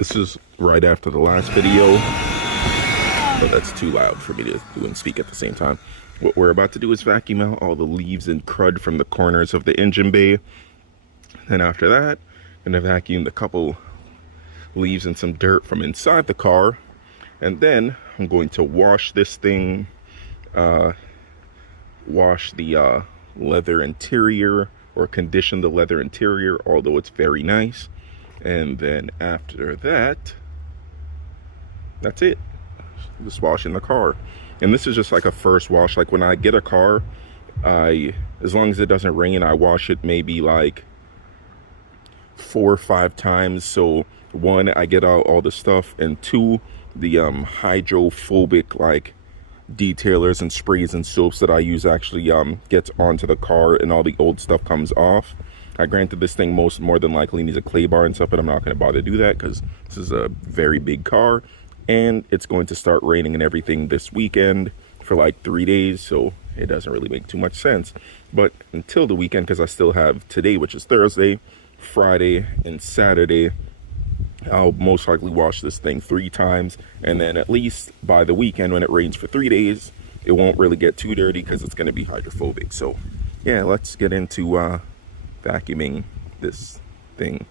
This is right after the last video. Oh, that's too loud for me to do and speak at the same time. What we're about to do is vacuum out all the leaves and crud from the corners of the engine bay. Then after that, I'm gonna vacuum the couple leaves and some dirt from inside the car. And then I'm going to wash this thing, wash the leather interior, or condition the leather interior, although it's very nice. And then after that, that's it. Just washing the car. And this is just like a first wash. Like when I get a car, as long as it doesn't rain, I wash it maybe like 4 or 5 times. So 1, I get out all the stuff, and 2, the hydrophobic like detailers and sprays and soaps that I use actually gets onto the car, and all the old stuff comes off. Granted, this thing more than likely needs a clay bar and stuff, but I'm not going to bother to do that because this is a very big car, and it's going to start raining and everything this weekend for like 3 days, so it doesn't really make too much sense. But until the weekend, because I still have today, which is Thursday, Friday, and Saturday, I'll most likely wash this thing 3 times, and then at least by the weekend, when it rains for 3 days, it won't really get too dirty because it's going to be hydrophobic. So yeah, let's get into vacuuming this thing.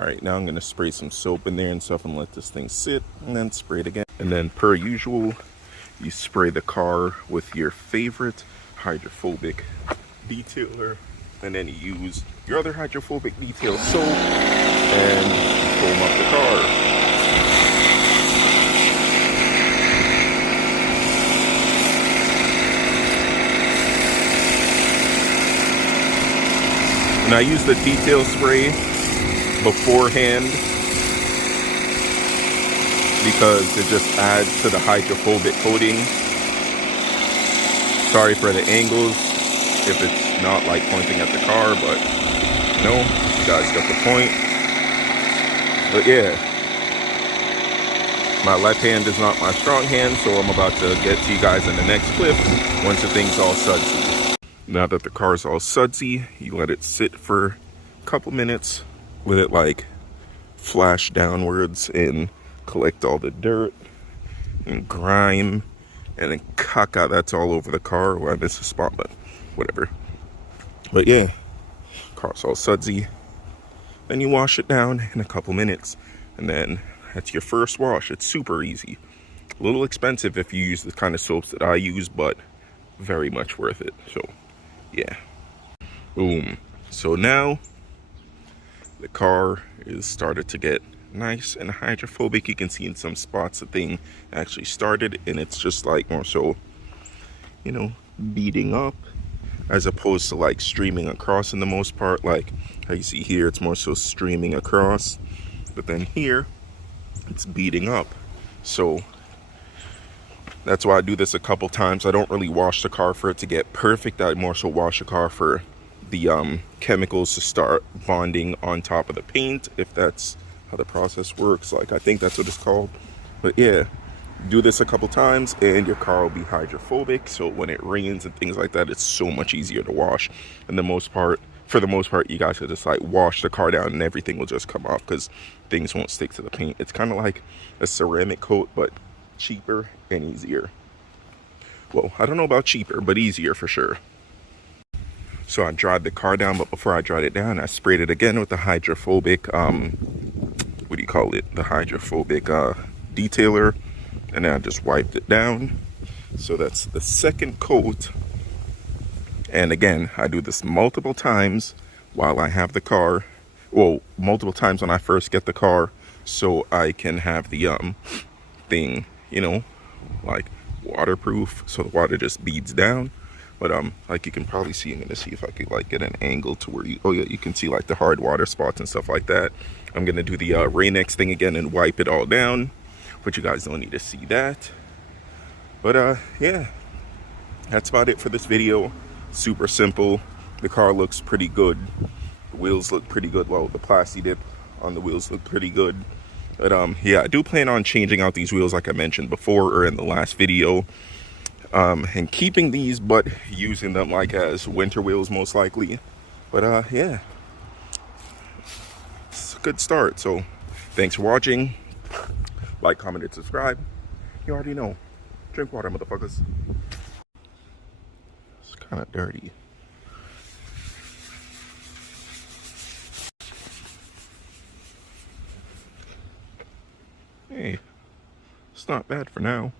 All right, now I'm gonna spray some soap in there and stuff and let this thing sit, and then spray it again. And then per usual, you spray the car with your favorite hydrophobic detailer, and then you use your other hydrophobic detail soap and foam up the car. And I use the detail spray beforehand because it just adds to the hydrophobic coating. Sorry for the angles if it's not like pointing at the car, but no, you guys got the point. But yeah, my left hand is not my strong hand, so I'm about to get to you guys in the next clip once the thing's all sudsy. Now that the car's all sudsy, you let it sit for a couple minutes, let it like flash downwards and collect all the dirt and grime and then caca that's all over the car. Well, I missed a spot, but whatever. But yeah, car's all sudsy. Then you wash it down in a couple minutes, and then that's your first wash. It's super easy. A little expensive if you use the kind of soaps that I use, but very much worth it. So yeah, boom. So now the car is started to get nice and hydrophobic. You can see in some spots the thing actually started, and it's just like more so, you know, beating up as opposed to like streaming across in the most part. Like how you see here, it's more so streaming across, but then here it's beating up. So that's why I do this a couple times. I don't really wash the car for it to get perfect. I more so wash the car for the chemicals to start bonding on top of the paint, if that's how the process works. Like I think that's what it's called. But yeah, do this a couple times and your car will be hydrophobic, so when it rains and things like that, it's so much easier to wash. And for the most part, you guys can just like wash the car down and everything will just come off because things won't stick to the paint. It's kind of like a ceramic coat, but cheaper and easier. Well, I don't know about cheaper, but easier for sure. So I dried the car down, but before I dried it down, I sprayed it again with the hydrophobic, what do you call it? The hydrophobic detailer. And then I just wiped it down. So that's the second coat. And again, I do this multiple times while I have the car. Well, multiple times when I first get the car, so I can have the thing, you know, like waterproof, so the water just beads down. But like you can probably see, I'm gonna see if I could like get an angle to where you, oh yeah, you can see like the hard water spots and stuff like that. I'm gonna do the Rain-X thing again and wipe it all down, but you guys don't need to see that. But yeah, that's about it for this video. Super simple. The car looks pretty good. The wheels look pretty good. Well, the plasti dip on the wheels look pretty good. But yeah, I do plan on changing out these wheels like I mentioned before or in the last video, and keeping these but using them like as winter wheels most likely. But yeah, it's a good start. So thanks for watching. Like, comment, and subscribe. You already know. Drink water, motherfuckers. It's kind of dirty. Hey, it's not bad for now.